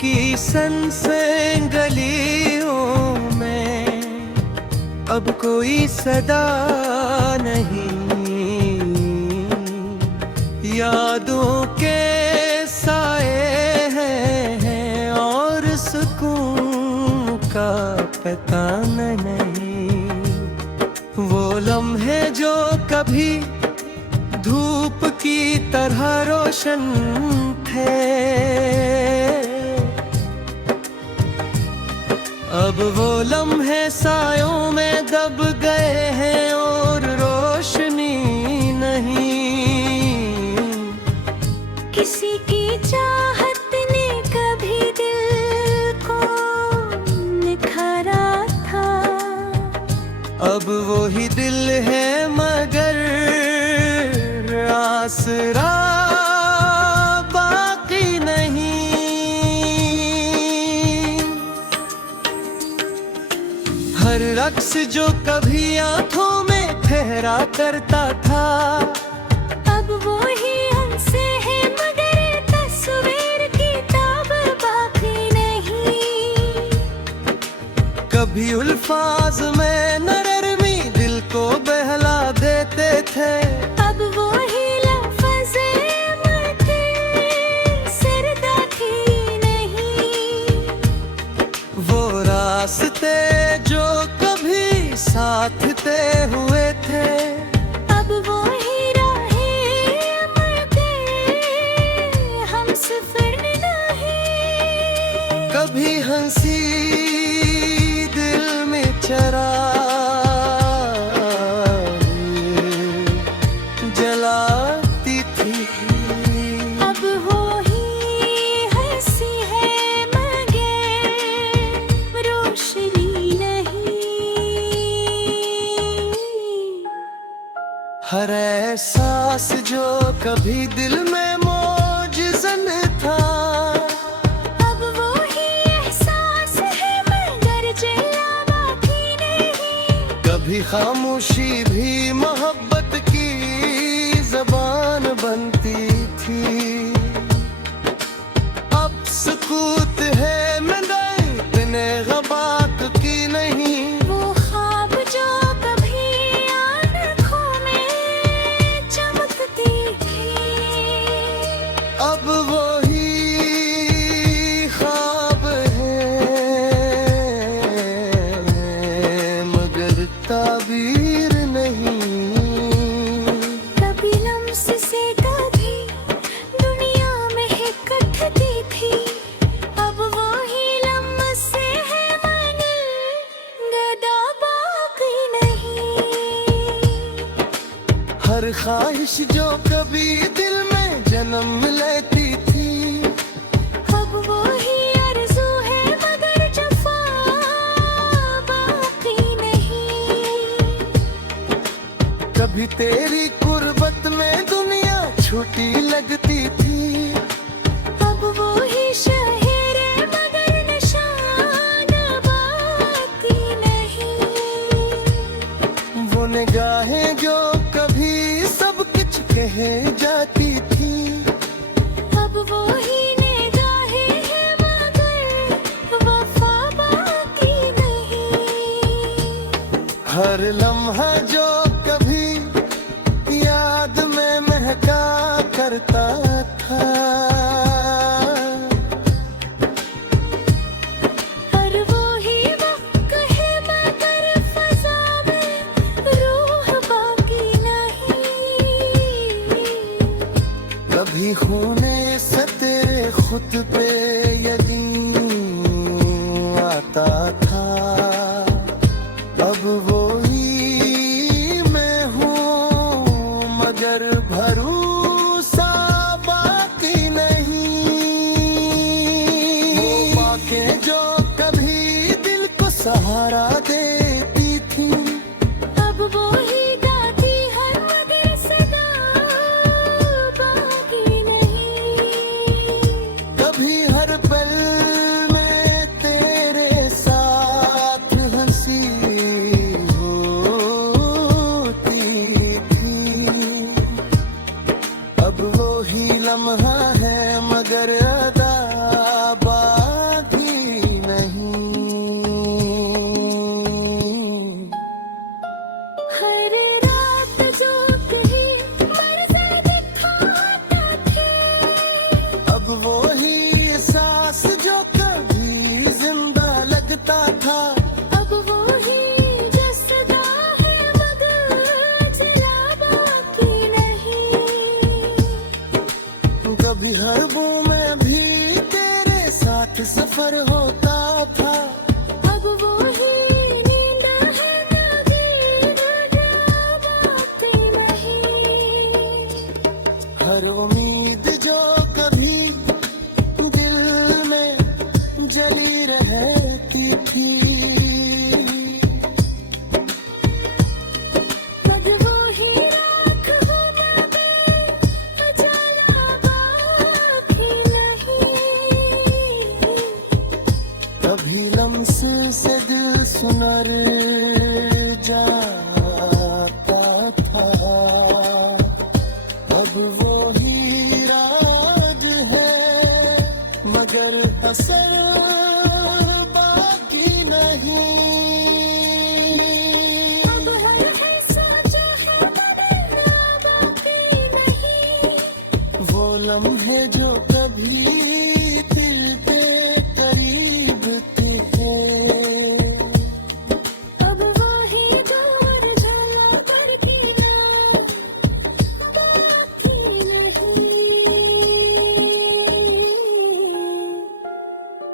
की सनसनी गलियों में अब कोई सदा नहीं, यादों के साए हैं और सुकून का पता नहीं। वो लम्हे जो कभी धूप की तरह रोशन थे, अब वो लम्हे सायों में दब गए हैं और रोशनी नहीं। किसी की चाहत ने कभी दिल को निखारा था, अब वो ही दिल है मगर आसरा बाकी नहीं। हर रक्स जो कभी आंखों में ठहरा करता था, अब वो ही हमसे है मगर तस्वीर की ताब बाकी नहीं। कभी उल्फाज में नरमी दिल को बहला देते थे, अब वो ही लफ्ज़े मते सरदा थी नहीं। वो रास्ते जो कभी साथ तय हुए थे, अब वो ही राहें मते हम सफर नहीं। कभी हंसी दिल में चरा जलाती थी, अब वो ही हंसी है मगर रोशनी नहीं। हर एहसास जो कभी दिल में मौजज़न था, अब वो ही एहसास है मगर जलावा भी नहीं। कभी खामोशी भी मोहब्बत की ज़बान बनती थी, अब सुकूत है मगर इतने ग़बात की नहीं। वो ख्वाब जो कभी आँखों में चमकती थी, अब वो ही ख्वाब है मगर ताबीर नहीं। कभी लम्स से कभी दुनिया में इकट्ठती थी, अब वो ही लम्स से है मगर गदा बाकी नहीं। हर ख्वाहिश जो कभी दिल में जन्म लेती थी, अब वो ही आरज़ू है मगर जफ़ा बाकी नहीं। कभी तेरी कुर्बत में दुनिया छोटी लगती थी, अब वो ही शहर है मगर निशान बाकी नहीं। वो निगाहें जो कभी सब कुछ कह जाती थी, अब वो ही निगाहें हैं मगर वफ़ा बाकी नहीं। हर लम्हा जो कभी याद में महका करता था, और वो ही वक्त है मगर फ़ज़ा में रूह बाकी नहीं। कभी होने से तेरे खुद पे यकीन आता था, अब वो ही मैं हूँ मगर भरोसा बाकी नहीं। वो बातें जो कभी दिल को सहारा देती थी, अब वो ही गाती है मगर सदा बाकी नहीं। कभी हर पल में तेरे साथ हंसी होती थी, अब वो ही लम्हा है मगर अदा कभी हरबों में भी तेरे साथ सफर होता था। अब वो ही नींद है नगीन बाकी नहीं। हर उम्मीद जो कभी दिल में जली रहती थी, अब वो ही राख हो मैं उजाला बाकी नहीं। कभी लम्से से दिल सुनर जाता था। अब वो ही राज है मगर असर बाकी नहीं। अब हर ऐसा जहाँ बदला बाकी नहीं। वो लम्हे जो कभी दिल के करीब थे, अब वो ही दूर जला पर गिरा बाकी नहीं।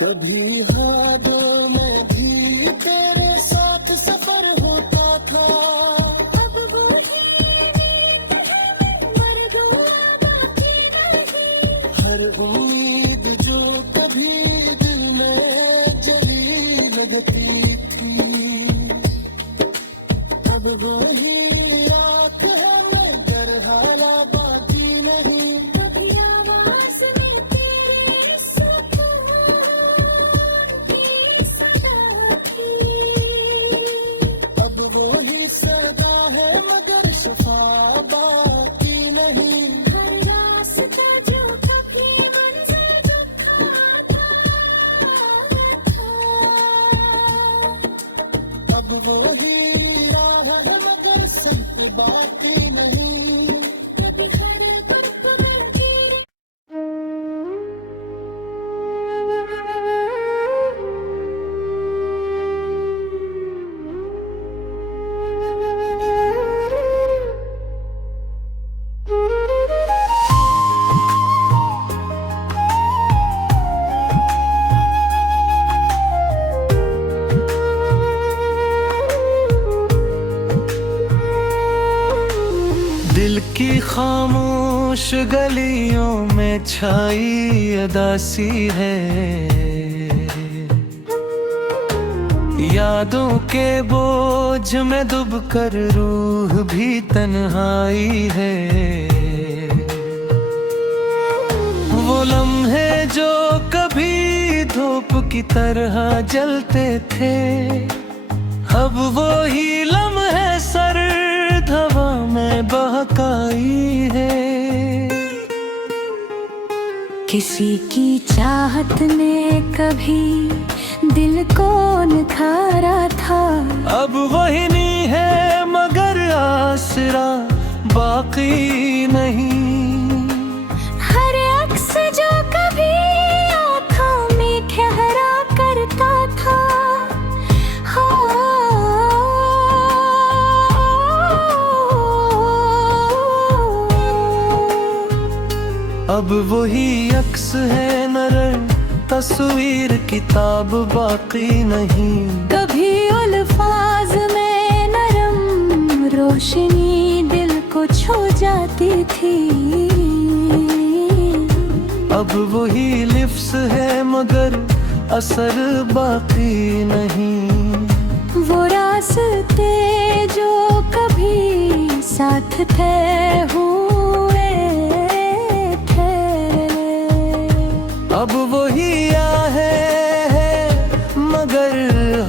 कभी हाथों में भी तेरे साथ सफर होता था। अब वो ही नींद है मर दुआ बाकी नहीं। हर उम्मीद जो कभी दिल में जली लगती थी, अब वो ही रात है मगर हाला बाकी नहीं। कभी आवाज में तेरे सुकून की सदा थी। अब वो ही सदा है मगर शफा बाकी नहीं। हर रास्ता जो कभी मंजिल दिखाता था। अब वो ही राह है मगर सिर्फ बाकी नहीं। कभी हर बर्फ में गिरे दिल की खामोश गलियों में छाई उदासी है। यादों के बोझ में डूबकर रूह भी तन्हाई है। वो लम्हे जो कभी धूप की तरह जलते थे, अब वो ही लम्हे सर्द हवा में बहकाई है। किसी की चाहत ने कभी दिल को निखारा था। अब वही नहीं है मगर आसरा बाकी नहीं। हर अक्स जो कभी आँखों में ठहरा करता था। हो अब वही अक्स है नरम तस्वीर किताब बाकी नहीं। कभी अल्फाज में नरम रोशनी दिल को छू जाती थी। अब वही लिफ्स है मगर असर बाकी नहीं। वो रास्ते जो कभी साथ थे हुए थे, अब वही आहे है मगर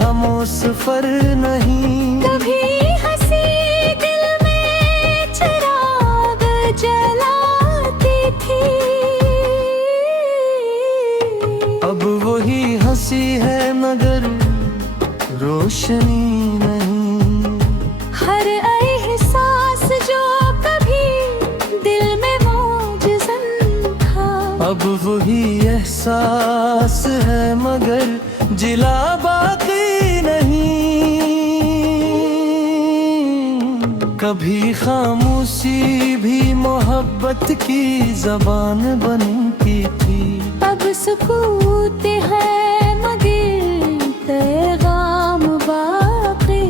हम सफर नहीं। कभी हंसी दिल में चिराग जलाती थी। अब वही हंसी है मगर रोशनी नहीं। हर एहसास जो कभी दिल में मौजज़न था। अब वही एहसास है मगर जिला बाकी नहीं। कभी खामोशी भी मोहब्बत की जबान बनती थी। अब सुकूत है मगर पैगाम बाकी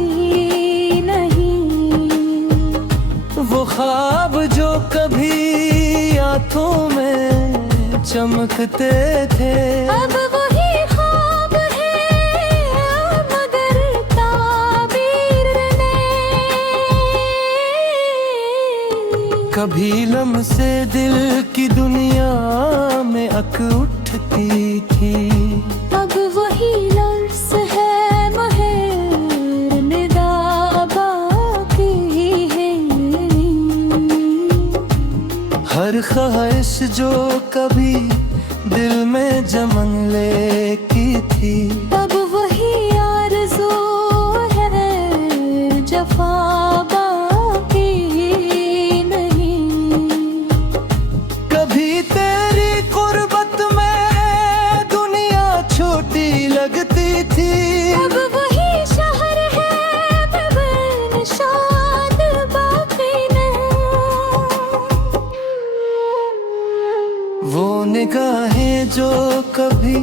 नहीं। वो ख्वाब जो कभी आंखों में चमकते थे, अब वही ख्वाब है मगर ताबीर नहीं। कभी लम्से दिल की दुनिया में अक उठती थी। अब वही लफ्ज़ है महर निदा बाकी है। हर ख्वाहिश जो कभी दिल में जमन ले की थी, अब वही आरज़ू है जफ़ा बाकी नहीं। कभी तेरी कुर्बत में दुनिया छोटी लगती थी। अब वही शहर है मगर निशान बाकी नहीं। वो निगाहें जो कभी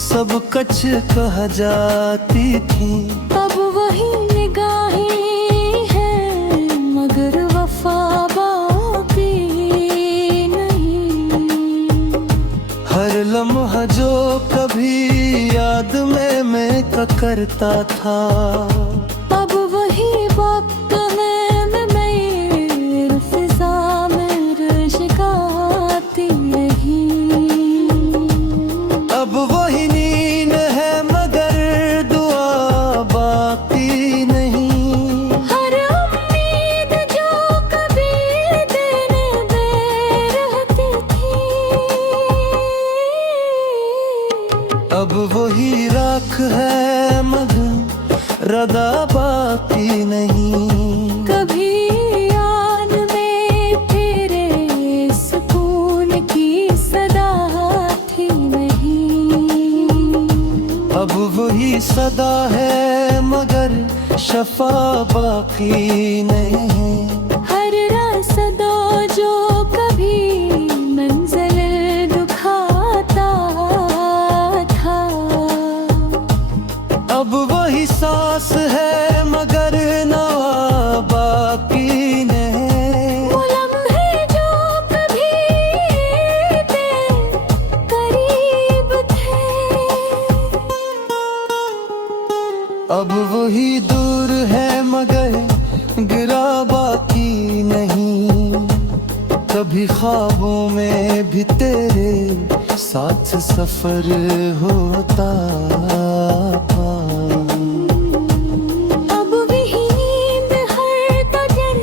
सब कच कह जाती थी, अब वही निगाहें हैं मगर वफा बाकी नहीं। हर लम्हा जो कभी याद में मैं करता था, अब वही वक्त है मैं फिजा में शिकाती नहीं। अब वही नींद है मगर दुआ बाकी नहीं। हर उम्मीद जो कभी दिन दे रहती थी, अब वही राख है मगर रदा बाकी नहीं। कभी याद में तेरे सुकून की सदा थी नहीं। अब वही सदा है मगर शफा बाकी नहीं। हर रास्ता जो कभी मंजिल दुखाता था, अब वही सांस है मगर नवा बाकी नहीं। वो लम्हे जो कभी तेरे करीब थे, अब वही दूर है मगर गिरा बाकी नहीं। कभी ख्वाबों में भी तेरे साथ सफर होता था। अब वही नींद हर कदर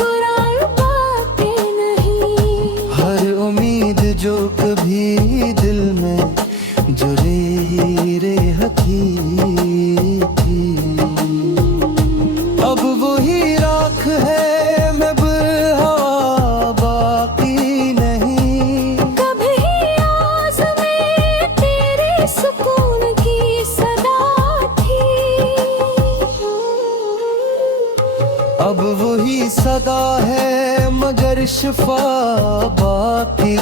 गुरार बाकी नहीं। हर उम्मीद जो कभी दिल में जुड़ी रहती थी, अब वही राख है मैं हवा बाकी नहीं। कभी आस में तेरे सुकून की सदा थी, अब वही सदा है मगर शिफा बाकी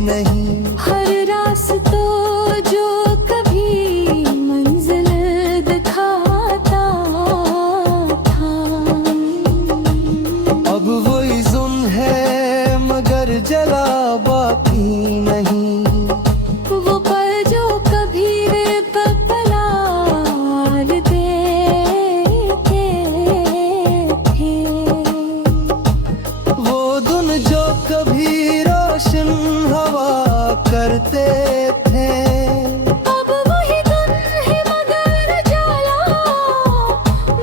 नहीं। हर रास्ता जो कभी मंजिल दिखाता था, अब वही जुन है मगर जला बाकी नहीं। वो पल जो कभी पलाल देते थे, वो धुन जो कभी रोशन हवा करते थे, अब वही धुन है मगर जाला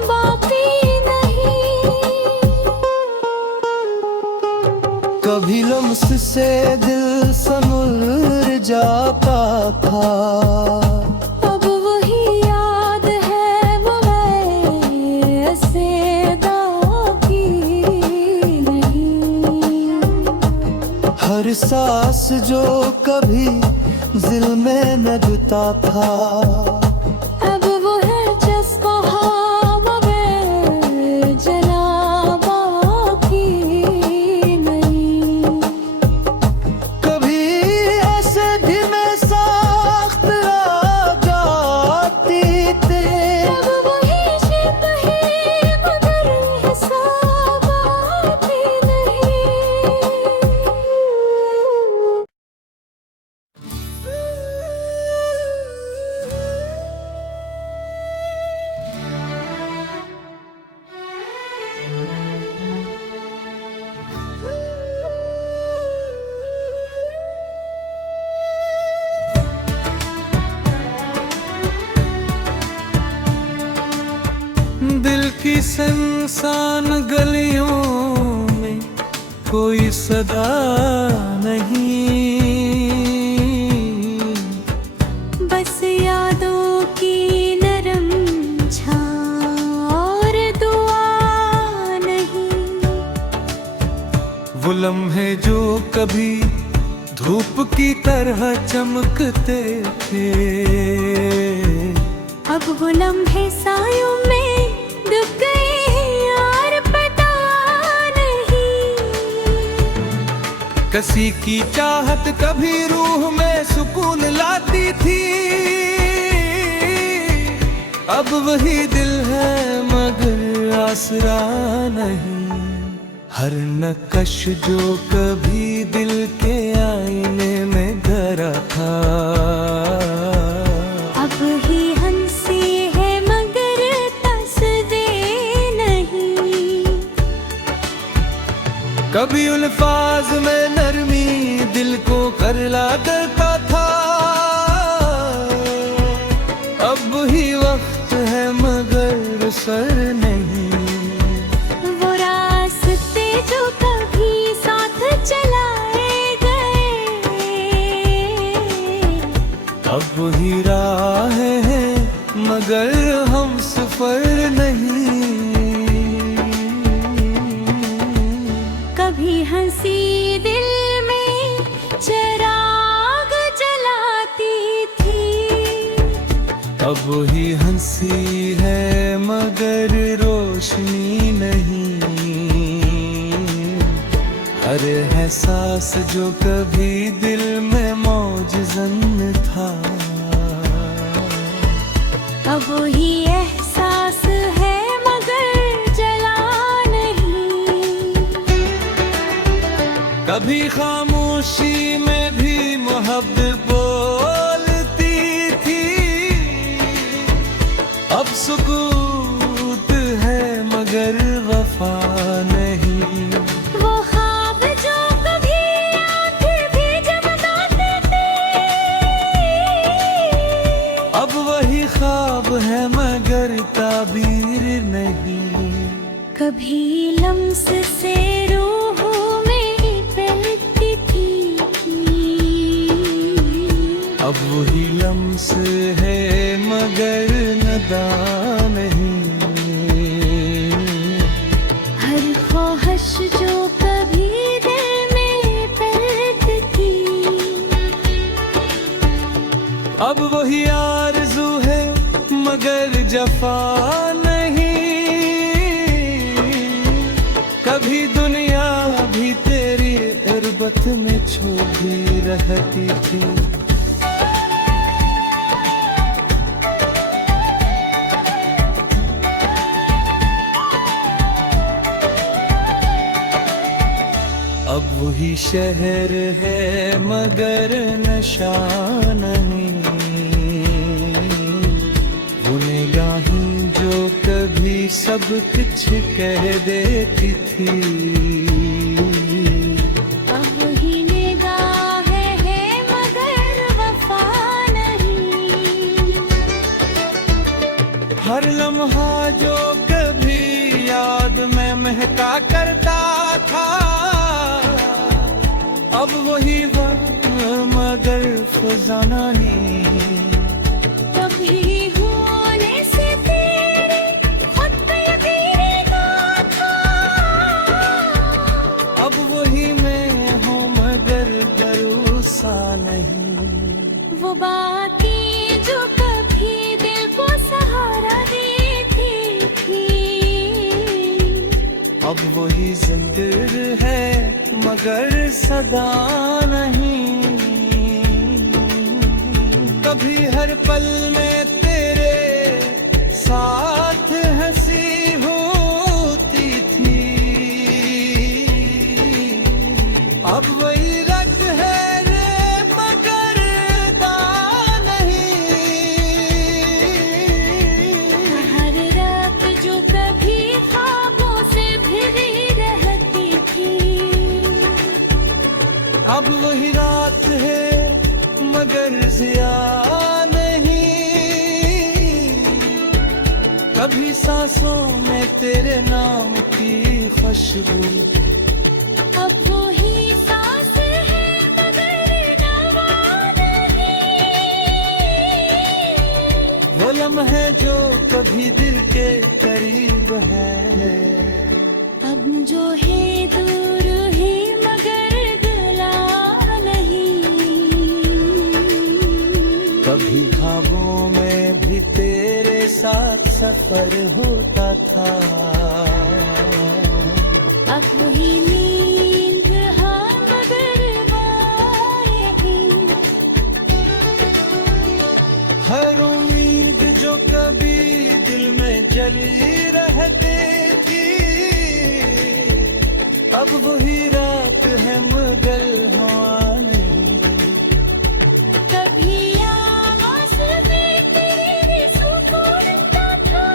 बाकी नहीं। कभी लम्स से दिल समुर जाता था, अब वही याद है वो ऐसे बाकी नहीं। हर सांस जो कभी दिल में लगता था, अब वो है जज्बा मगर जला सुनसान गलियों में कोई सदा नहीं, बस यादों की नरम छाँव और दुआ नहीं। वो लम्हे जो कभी धूप की तरह चमकते थे, अब वो लम्हे सायों में डूब गए हैं यार, पता नहीं। किसी की चाहत कभी रूह में सुकून लाती थी, अब वही दिल है मगर आसरा नहीं। हर नक्श जो कभी दिल के आईने में धरा था, अब ही हंसी है मगर तस्वीर नहीं। कभी अल्फाज में नरमी दिल को करला करता था, अब ही वक्त है मगर सर नहीं। वो रास्ते जो कभी साथ चलाए गए, अब ही राह है मगर हम सफर नहीं। कभी हंसी दिल में चिराग जलाती थी, अब ही हंसी है मगर रोशनी नहीं। हर एहसास जो कभी दिल में मौजज़न था, अब ही एहसास है मगर जला नहीं। कभी खामोशी में भी मोहब्बत बोलती थी, अब सुकूत है मगर वफा नहीं। वो ख्वाब जो कभी आंखें भी जमाते थे, अब वही ख्वाब है मगर ताबीर नहीं। कभी लम्स से रूह में बहती थी, अब वही लम्स है मगर नदा नहीं। हर ख्वाहिश जो कभी दिल में बैठती, अब वही आरज़ू है मगर जफा नहीं। कभी दुनिया भी तेरी इर्बत में छोड़ी रहती थी, अब वही शहर है मगर नशा नहीं। वो निगाहें जो कभी सब कुछ कह देती थी, अब ही निगाहें है मगर वफा नहीं। हर लम्हा जो कभी याद में महका करता था, अब वही वक्त मगर फजाना नहीं। कभी होने से तेरे खुद पे यकीन ना था, अब वही मैं हूँ मगर भरोसा नहीं। वो बाकी जो कभी दिल को सहारा देती थी, अब वही जिंदर है मगर सदा नहीं। कभी हर पल में तेरे साथ हंसी होती थी, अब वही रंग है रे मगर दान नहीं। हर रात जो कभी ख्वाबों से घिरी रहती थी, अब वही रात है मगर जिया नहीं। कभी सांसों में तेरे नाम की खुशबू, अब वो ही सांस है मगर नवा नहीं। वो लम्हे जो कभी दिल के करीब है, अब जो है दूर है मगर गला नहीं। कभी ख्वाबों में भी तेरे साथ सफर होता था, अब वही नींद हाँ मगर वो यही। हर उम्मीद जो कभी दिल में जली रहती थी, अब वही रात है मगर हुआ नहीं। कभी आवाज़ में तेरे सुकून था,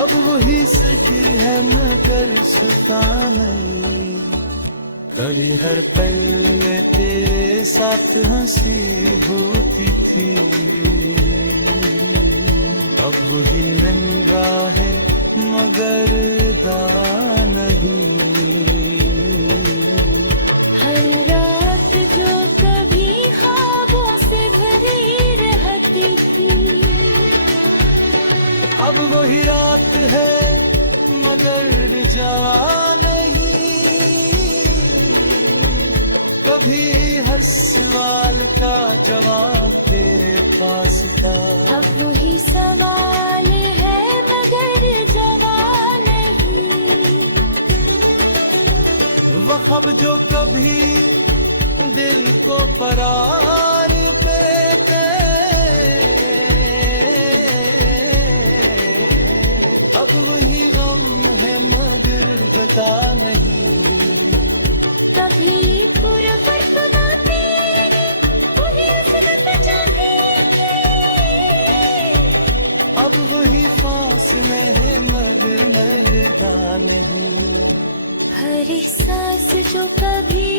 अब वही सजर है मगर सुता नहीं। कभी हर पल में तेरे साथ हंसी होती थी, अब वही नंगा है मगर दान नहीं। हर रात जो कभी ख्वाबों से भरी रहती थी, अब वही रात है मगर जा नहीं। कभी हर सवाल का जवाब तेरे पास था, अब वही सवाल है मगर जवाब नहीं। वो ख्वाब जो कभी दिल को करार देते, अब वही गम है मगर बता नहीं। कभी पूर्वत बातें वही उसरत चाहेंगे, अब वही फासले है मगर मरदा नहीं। हर सांस जो कभी